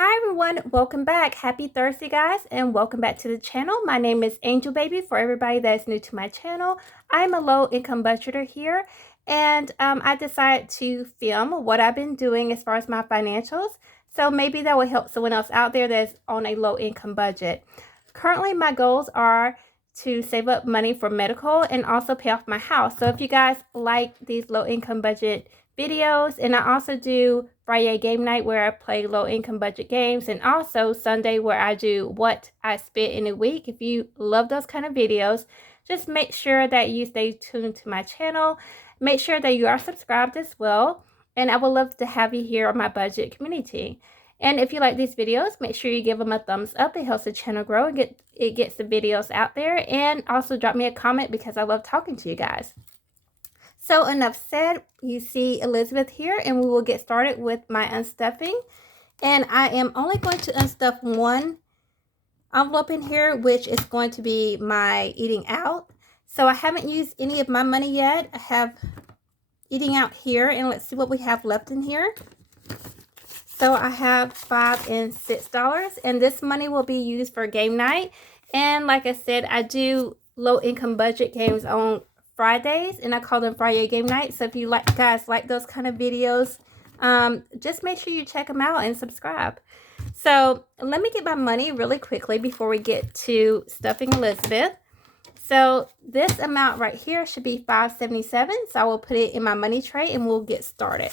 Hi everyone, welcome back. Happy Thursday guys, and welcome back to the channel. My name is Angel Baby. For everybody that is new to my channel, I'm a low income budgeter here, and I decided to film what I've been doing as far as my financials. So maybe that will help someone else out there that's on a low income budget. Currently my goals are to save up money for medical and also pay off my house. So if you guys like these low income budget videos, and I also do Friday game night where I play low income budget games, and also Sunday where I do what I spent in a week. If you love those kind of videos, just make sure that you stay tuned to my channel. Make sure that you are subscribed as well, and I would love to have you here on my budget community. And if you like these videos, make sure you give them a thumbs up. It helps the channel grow and it gets the videos out there. And also drop me a comment because I love talking to you guys. So enough said, you see Elizabeth here, and we will get started with my unstuffing. And I am only going to unstuff one envelope in here, which is going to be my eating out. So I haven't used any of my money yet. I have eating out here, and let's see what we have left in here. So I have $5 and $6, and this money will be used for game night. And like I said, I do low income budget games on Fridays, and I call them Friday game night. So if you guys like those kind of videos, just make sure you check them out and subscribe. So let me get my money really quickly before we get to stuffing Elizabeth. So this amount right here should be $5.77. So I will put it in my money tray and we'll get started.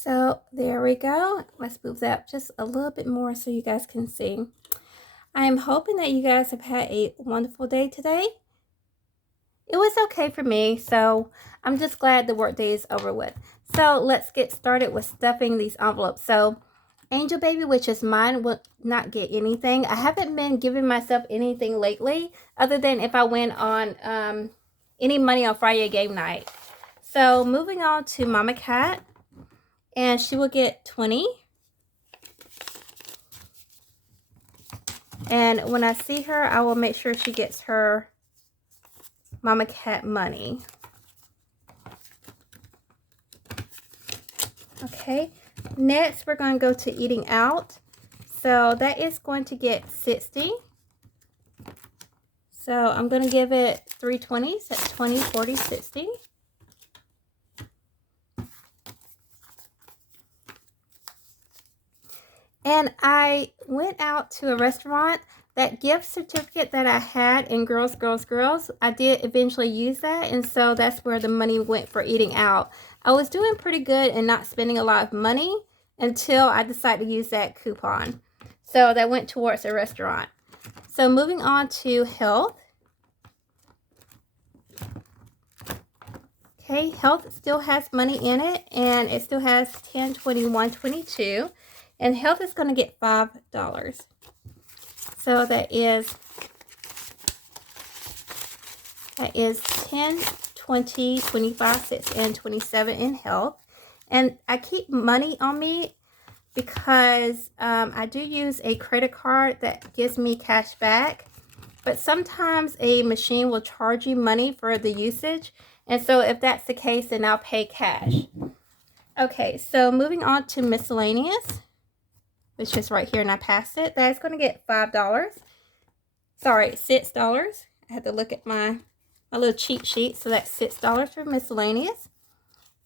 So there we go. Let's move that up just a little bit more so you guys can see. I am hoping that you guys have had a wonderful day today. It was okay for me, so I'm just glad the work day is over with. So let's get started with stuffing these envelopes. So Angel Baby, which is mine, will not get anything. I haven't been giving myself anything lately other than if I win on any money on Friday game night. So moving on to Mama Cat, and she will get 20. And when I see her, I will make sure she gets her Mama Cat money. Okay, next we're going to go to eating out. So that is going to get 60. So I'm going to give it 3 20s. That's 20, 40, 60. And I went out to a restaurant. That gift certificate that I had in Girls, Girls, Girls, I did eventually use that. And so that's where the money went for eating out. I was doing pretty good and not spending a lot of money until I decided to use that coupon. So that went towards a restaurant. So moving on to health. Okay, health still has money in it, and it still has 10, 21, 22. And health is going to get $5. So that is 10, 20, 25, 6, and 27 in health. And I keep money on me because I do use a credit card that gives me cash back. But sometimes a machine will charge you money for the usage. And so if that's the case, then I'll pay cash. Okay, so moving on to miscellaneous, which is right here, and I passed it. That's going to get $5. Sorry, $6. I had to look at my little cheat sheet. So that's $6 for miscellaneous.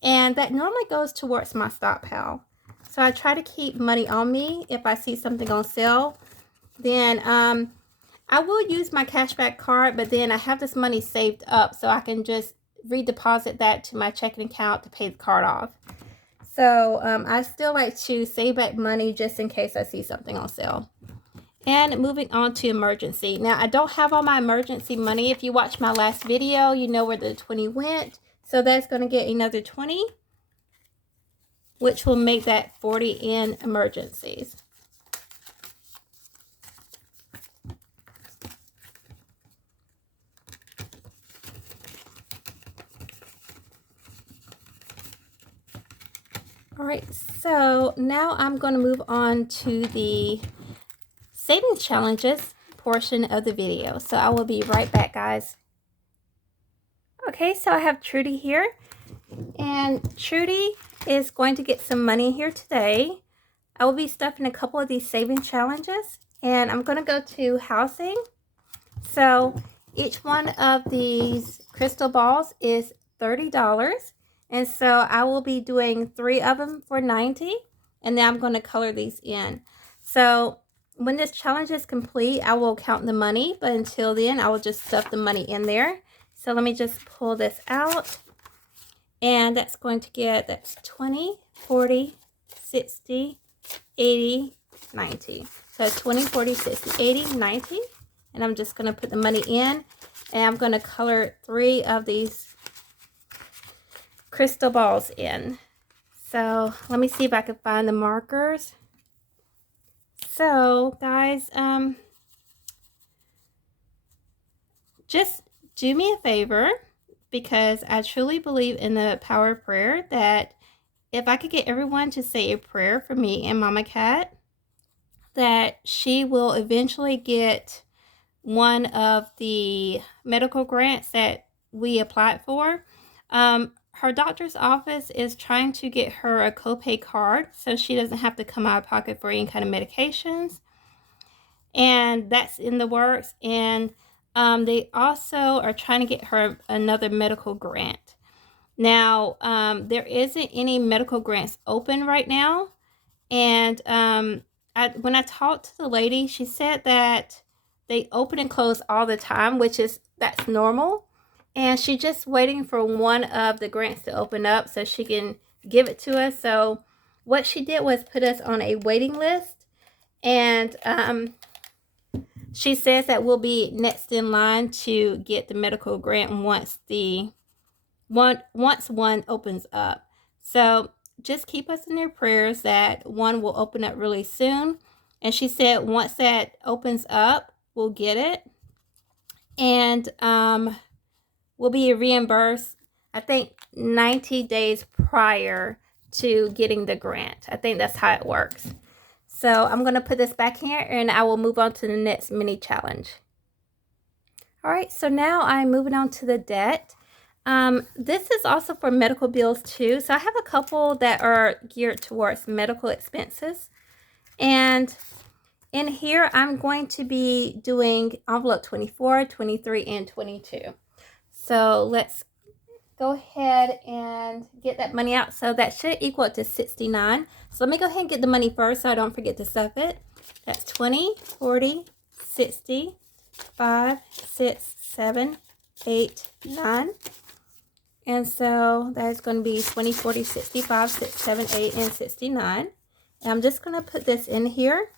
And that normally goes towards my stockpile. So I try to keep money on me. If I see something on sale, then I will use my cashback card, but then I have this money saved up so I can just redeposit that to my checking account to pay the card off. So I still like to save back money just in case I see something on sale. And moving on to emergency. Now, I don't have all my emergency money. If you watched my last video, you know where the 20 went. So that's going to get another 20, which will make that 40 in emergencies. All right, so now I'm going to move on to the savings challenges portion of the video. So I will be right back, guys. Okay, so I have Trudy here, and Trudy is going to get some money here today. I will be stuffing a couple of these savings challenges, and I'm going to go to housing. So each one of these crystal balls is $30. And so I will be doing 3 of them for $90. And then I'm going to color these in. So when this challenge is complete, I will count the money. But until then, I will just stuff the money in there. So let me just pull this out. And that's going to get, that's 20, 40, 60, 80, 90. So 20, 40, 60, 80, 90. And I'm just going to put the money in, and I'm going to color 3 of these crystal balls in. So let me see if I can find the markers. So guys, just do me a favor, because I truly believe in the power of prayer, that if I could get everyone to say a prayer for me and Mama Cat, that she will eventually get one of the medical grants that we applied for. Her doctor's office is trying to get her a copay card so she doesn't have to come out of pocket for any kind of medications. And that's in the works. And they also are trying to get her another medical grant. Now, there isn't any medical grants open right now. And when I talked to the lady, she said that they open and close all the time, that's normal. And she's just waiting for one of the grants to open up so she can give it to us. So what she did was put us on a waiting list. And she says that we'll be next in line to get the medical grant once one opens up. So just keep us in your prayers that one will open up really soon. And she said once that opens up, we'll get it. And we'll be reimbursed, I think, 90 days prior to getting the grant. I think that's how it works. So I'm going to put this back here, and I will move on to the next mini challenge. All right, so now I'm moving on to the debt. This is also for medical bills too. So I have a couple that are geared towards medical expenses. And in here, I'm going to be doing envelope 24, 23, and 22. So let's go ahead and get that money out. So that should equal to 69. So let me go ahead and get the money first so I don't forget to stuff it. That's 20, 40, 60, 5, 6, 7, 8, 9. And so that is going to be 20, 40, 65, 6, 7, 8, and 69. And I'm just going to put this in here.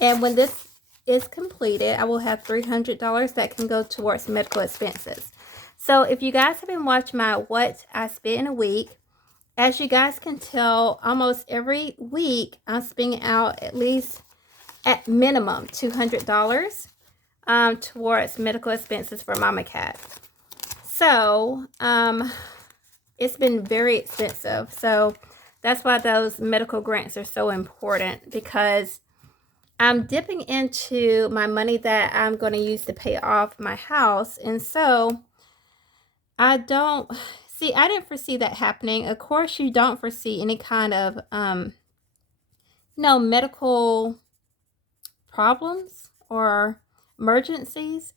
And when this is completed, I will have $300 that can go towards medical expenses. So if you guys have been watching my What I Spent in a Week, as you guys can tell, almost every week I'm spending out at least, at minimum, $200 towards medical expenses for Mama Cat. So it's been very expensive. So that's why those medical grants are so important, because I'm dipping into my money that I'm going to use to pay off my house. And so I didn't foresee that happening. Of course, you don't foresee any kind of medical problems or emergencies.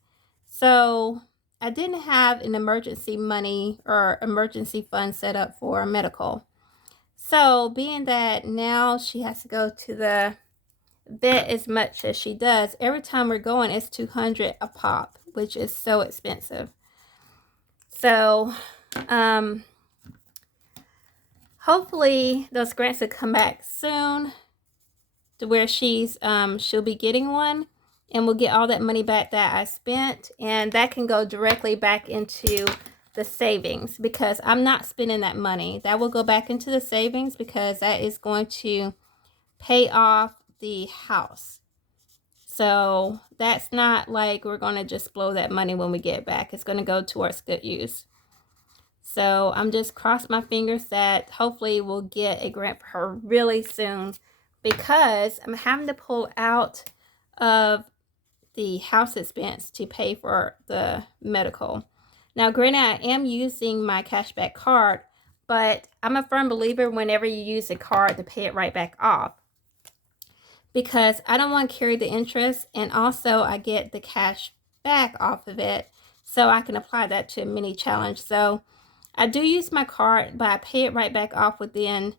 So I didn't have an emergency money or emergency fund set up for medical. So being that now she has to go to the vet as much as she does, every time we're going, it's $200 a pop, which is so expensive. So hopefully those grants will come back soon to where she'll be getting one, and we'll get all that money back that I spent, and that can go directly back into the savings, because I'm not spending that money. That will go back into the savings, because that is going to pay off the house. So that's not like we're going to just blow that money when we get back. It's going to go towards good use. So I'm just crossing my fingers that hopefully we'll get a grant for her really soon, because I'm having to pull out of the house expense to pay for the medical. Now, granted, I am using my cashback card, but I'm a firm believer whenever you use a card to pay it right back off, because I don't want to carry the interest, and also I get the cash back off of it, so I can apply that to a mini challenge. So I do use my card, but I pay it right back off within,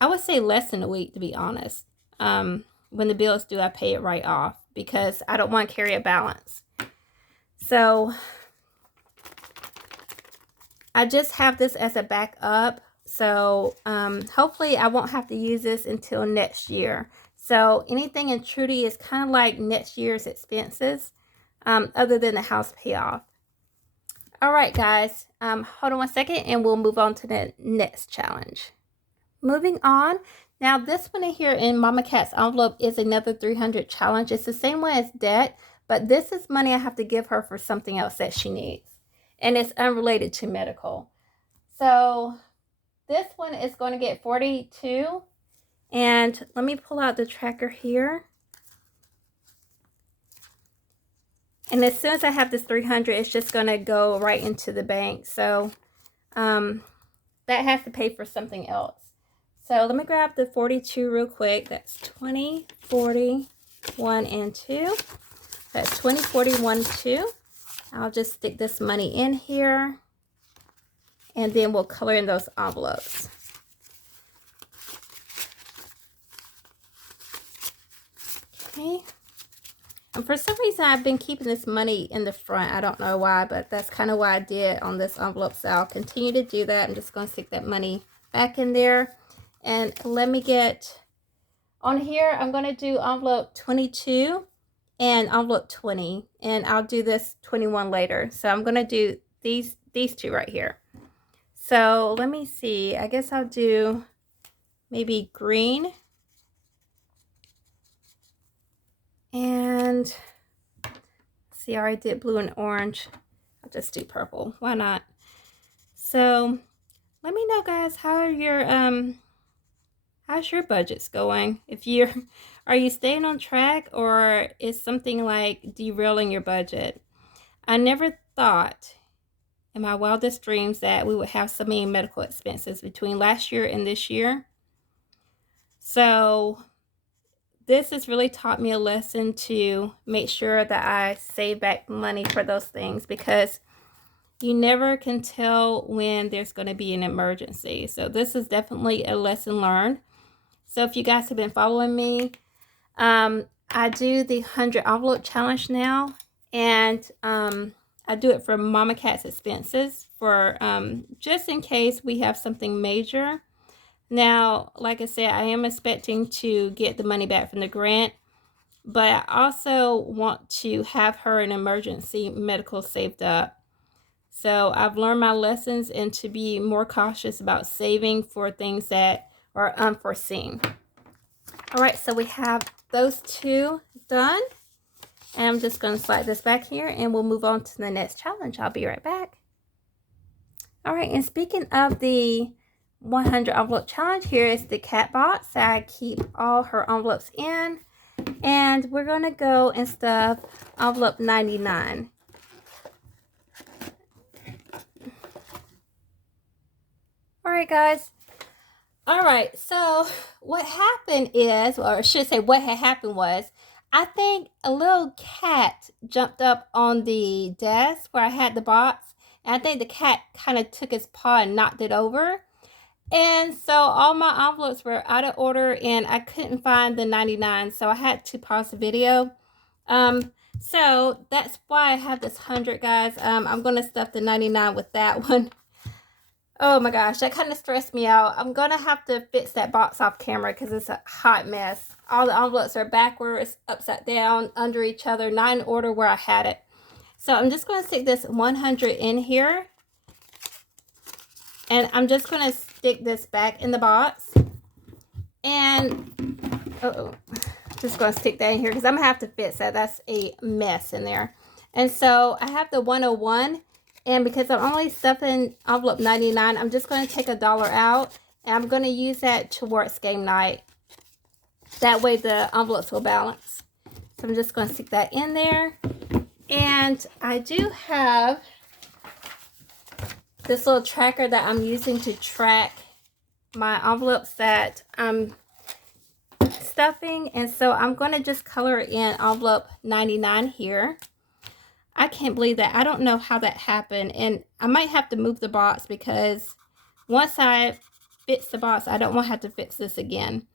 I would say, less than a week, to be honest. When the bills due, I pay it right off because I don't want to carry a balance. So I just have this as a backup. So hopefully I won't have to use this until next year. So anything in Trudy is kind of like next year's expenses, other than the house payoff. All right, guys, hold on one second and we'll move on to the next challenge. Moving on. Now, this one in here in Mama Cat's envelope is another 300 challenge. It's the same one as debt, but this is money I have to give her for something else that she needs, and it's unrelated to medical. So this one is going to get 42, and let me pull out the tracker here. And as soon as I have this 300, it's just going to go right into the bank. So that has to pay for something else. So let me grab the 42 real quick. That's 20, 40, 1, and 2. That's 20, 40, 1, 2. I'll just stick this money in here, and then we'll color in those envelopes. Okay. And for some reason, I've been keeping this money in the front. I don't know why, but that's kind of what I did on this envelope. So I'll continue to do that. I'm just going to stick that money back in there. And let me get on here. I'm going to do envelope 22 and envelope 20. And I'll do this 21 later. So I'm going to do these two right here. So let me see. I guess I'll do maybe green. And see, I already did blue and orange. I'll just do purple. Why not? So let me know, guys, how's your budgets going? Are you staying on track, or is something like derailing your budget? I never thought in my wildest dreams that we would have so many medical expenses between last year and this year. So this has really taught me a lesson to make sure that I save back money for those things, because you never can tell when there's going to be an emergency. So this is definitely a lesson learned. So if you guys have been following me, I do the 100 envelope challenge now, and I do it for Mama Cat's expenses for just in case we have something major. Now, like I said, I am expecting to get the money back from the grant, but I also want to have her an emergency medical saved up. So I've learned my lessons and to be more cautious about saving for things that are unforeseen. All right, so we have those two done. And I'm just going to slide this back here and we'll move on to the next challenge. I'll be right back. All right, and speaking of the 100 envelope challenge, here is the cat box that I keep all her envelopes in. And we're going to go and stuff envelope 99. All right, guys. All right, so what happened is, or I should say what had happened was, I think a little cat jumped up on the desk where I had the box, and I think the cat kind of took his paw and knocked it over. And so all my envelopes were out of order, and I couldn't find the 99, so I had to pause the video. So that's why I have this 100, guys. I'm going to stuff the 99 with that one. Oh my gosh, that kind of stressed me out. I'm going to have to fix that box off camera because it's a hot mess. All the envelopes are backwards, upside down, under each other, not in order where I had it. So I'm just going to stick this 100 in here. And I'm just going to stick this back in the box. And, just going to stick that in here because I'm going to have to fix that. That's a mess in there. And so I have the 101. And because I'm only stuffing envelope 99, I'm just going to take $1 out. And I'm going to use that towards game night. That way the envelopes will balance. So I'm just going to stick that in there. And I do have this little tracker that I'm using to track my envelopes that I'm stuffing. And so I'm going to just color in envelope 99 here. I can't believe that. I don't know how that happened. And I might have to move the box because once I fix the box, I don't want to have to fix this again.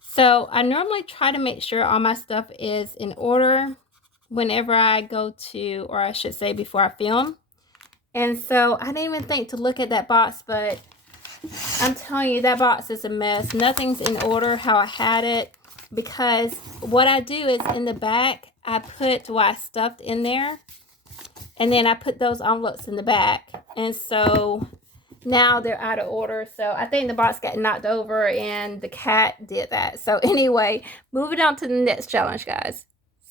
So I normally try to make sure all my stuff is in order whenever I go to, or I should say before I film. And so I didn't even think to look at that box, but I'm telling you, that box is a mess. Nothing's in order how I had it, because what I do is in the back, I put what I stuffed in there, and then I put those envelopes in the back. And so now they're out of order. So I think the box got knocked over and the cat did that. So anyway, moving on to the next challenge, guys.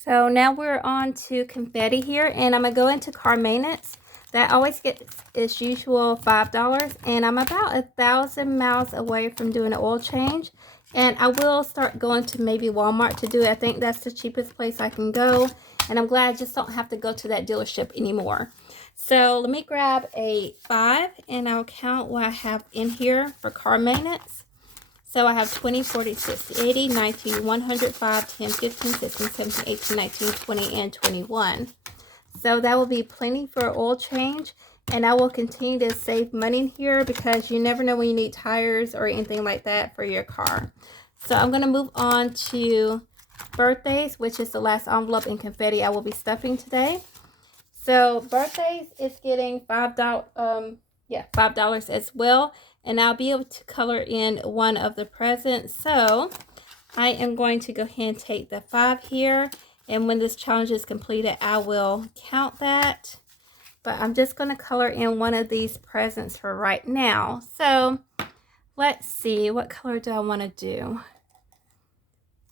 So now we're on to confetti here, and I'm gonna go into car maintenance. That always gets its usual $5, and I'm about 1,000 miles away from doing an oil change. And I will start going to maybe Walmart to do it. I think that's the cheapest place I can go, and I'm glad I just don't have to go to that dealership anymore. So let me grab a 5, and I'll count what I have in here for car maintenance. So I have 20, 40, 60, 80, 90, 100, 5, 10, 15, 16, 17, 18, 19, 20, and 21. So that will be plenty for oil change. And I will continue to save money here because you never know when you need tires or anything like that for your car. So I'm going to move on to birthdays, which is the last envelope in confetti I will be stuffing today. So birthdays is getting $5 as well. And I'll be able to color in one of the presents. So I am going to go ahead and take the 5 here. And when this challenge is completed, I will count that. But I'm just going to color in one of these presents for right now. So let's see, what color do I want to do?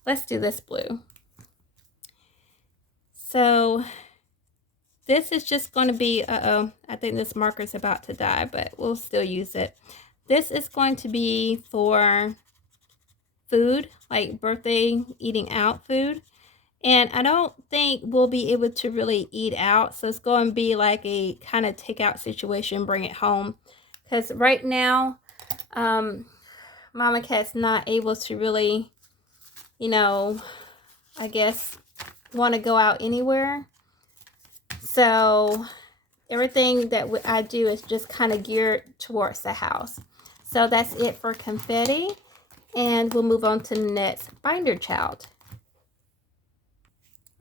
Let's do this blue. So this is just going to be, I think this marker is about to die, but we'll still use it. This is going to be for food, like birthday eating out food. And I don't think we'll be able to really eat out. So it's going to be like a kind of takeout situation, bring it home. Because right now, Mama Cat's not able to really, you know, I guess, want to go out anywhere. So everything that I do is just kind of geared towards the house. So that's it for confetti. And we'll move on to the next binder child.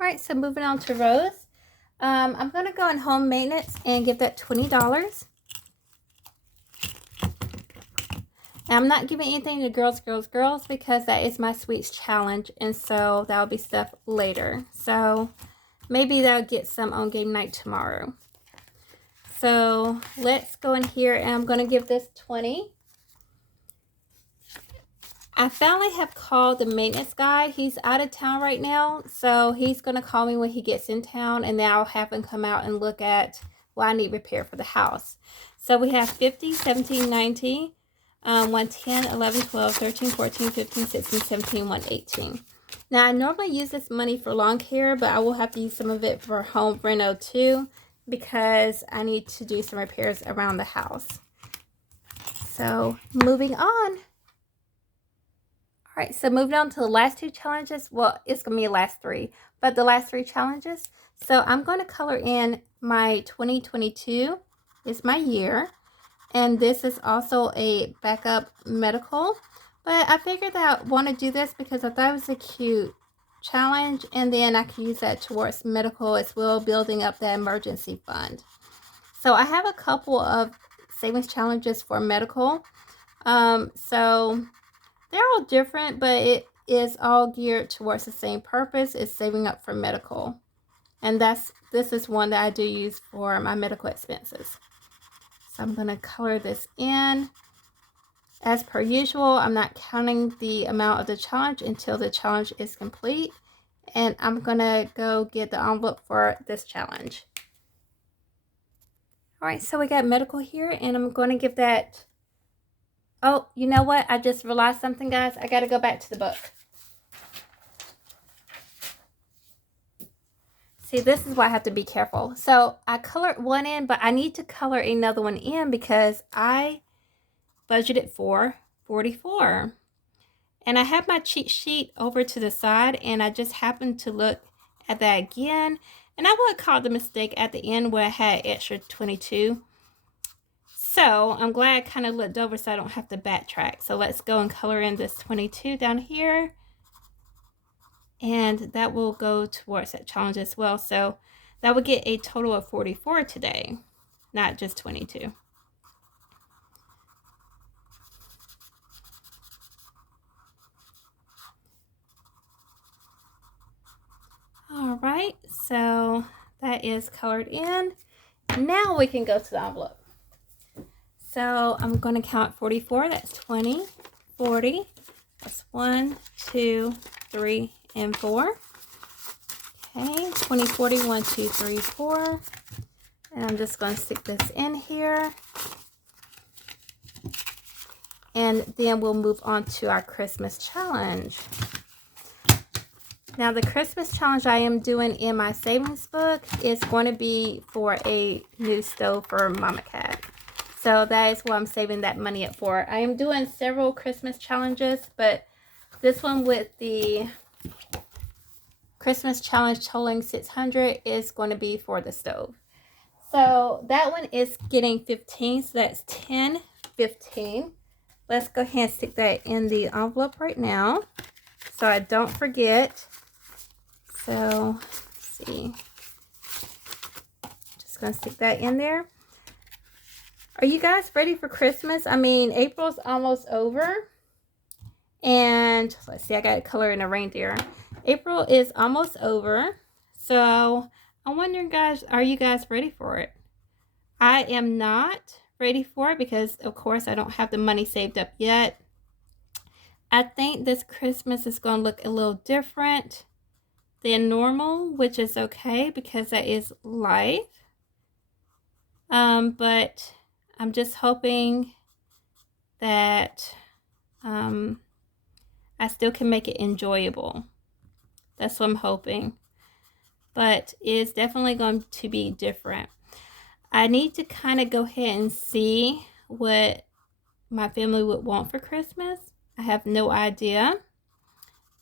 All right, so moving on to Rose. I'm going to go in home maintenance and give that $20. I'm not giving anything to girls because that is my sweets challenge, and so that'll be stuff later. So maybe they'll get some on game night tomorrow. So let's go in here, and I'm going to give this 20. I finally have called the maintenance guy. He's out of town right now, so he's going to call me when he gets in town, and then I'll have him come out and look at what I need repair for the house. So we have 50, 17, 90, 110, 11, 12, 13, 14, 15, 16, 17, 118. Now, I normally use this money for lawn care, but I will have to use some of it for home reno too, because I need to do some repairs around the house. So, moving on. All right, so moving on to the last 2 challenges. Well, it's going to be the last 3, but the last 3 challenges. So I'm going to color in my 2022 is my year. And this is also a backup medical. But I figured that I want to do this because I thought it was a cute challenge. And then I can use that towards medical as well, building up that emergency fund. So I have a couple of savings challenges for medical. So they're all different, but it is all geared towards the same purpose. It's saving up for medical. And this is one that I do use for my medical expenses. So I'm going to color this in. As per usual, I'm not counting the amount of the challenge until the challenge is complete. And I'm going to go get the envelope for this challenge. All right, so we got medical here, and I'm going to give that... Oh, you know what? I just realized something, guys. I got to go back to the book. See, this is why I have to be careful. So I colored one in, but I need to color another one in because I budgeted for 44. And I have my cheat sheet over to the side, and I just happened to look at that again. And I would call the mistake at the end where I had extra 22. So I'm glad I kind of looked over so I don't have to backtrack. So let's go and color in this 22 down here. And that will go towards that challenge as well. So that would get a total of 44 today, not just 22. All right, so that is colored in. Now we can go to the envelope. So I'm going to count 44. That's 20, 40. That's 1, 2, 3, and 4. Okay, 20, 40, 1, 2, 3, 4. And I'm just going to stick this in here. And then we'll move on to our Christmas challenge. Now, the Christmas challenge I am doing in my savings book is going to be for a new stove for Mama Cat. So that is what I'm saving that money up for. I am doing several Christmas challenges, but this one with the Christmas challenge totaling 600 is going to be for the stove. So that one is getting 15, so that's 10, 15. Let's go ahead and stick that in the envelope right now so I don't forget. So, let's see. Just going to stick that in there. Are you guys ready for Christmas? I mean, April's almost over. And let's see, I got a color in a reindeer. April is almost over. So, I'm wondering, guys, are you guys ready for it? I am not ready for it because, of course, I don't have the money saved up yet. I think this Christmas is going to look a little different than normal, which is okay because that is life. But I'm just hoping that I still can make it enjoyable. That's what I'm hoping. But it's definitely going to be different. I need to kind of go ahead and see what my family would want for Christmas. I have no idea.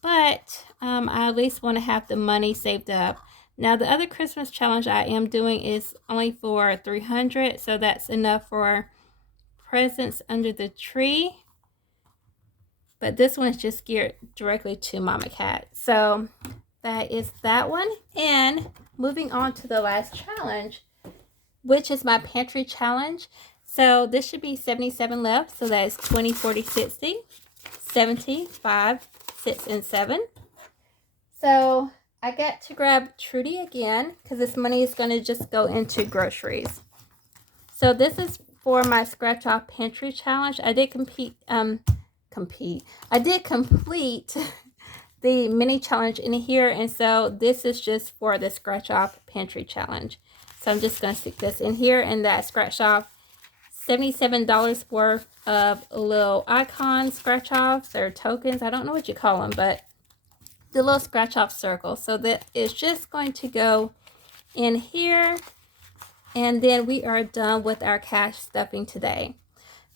But I at least want to have the money saved up. Now, the other Christmas challenge I am doing is only for 300, so that's enough for presents under the tree. But this one is just geared directly to Mama Cat. So that is that one. And moving on to the last challenge, which is my pantry challenge. So this should be 77 left. So that is 20, 40, 60, 70, 5, 6, and 7. So I got to grab Trudy again because this money is going to just go into groceries. So this is for my scratch off pantry challenge. I did I did complete the mini challenge in here, and so this is just for the scratch off pantry challenge. So I'm just going to stick this in here, and that scratch off $77 worth of little icon scratch offs or tokens. I don't know what you call them, but the little scratch off circle. So that is just going to go in here, and then we are done with our cash stuffing today.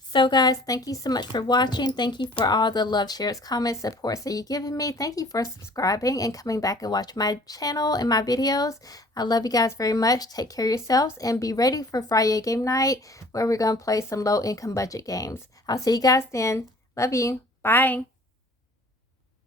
So guys, thank you so much for watching. Thank you for all the love, shares, comments, supports that you've given me. Thank you for subscribing and coming back and watch my channel and my videos. I love you guys very much. Take care of yourselves and be ready for Friday game night where we're going to play some low income budget games. I'll see you guys then. Love you. Bye.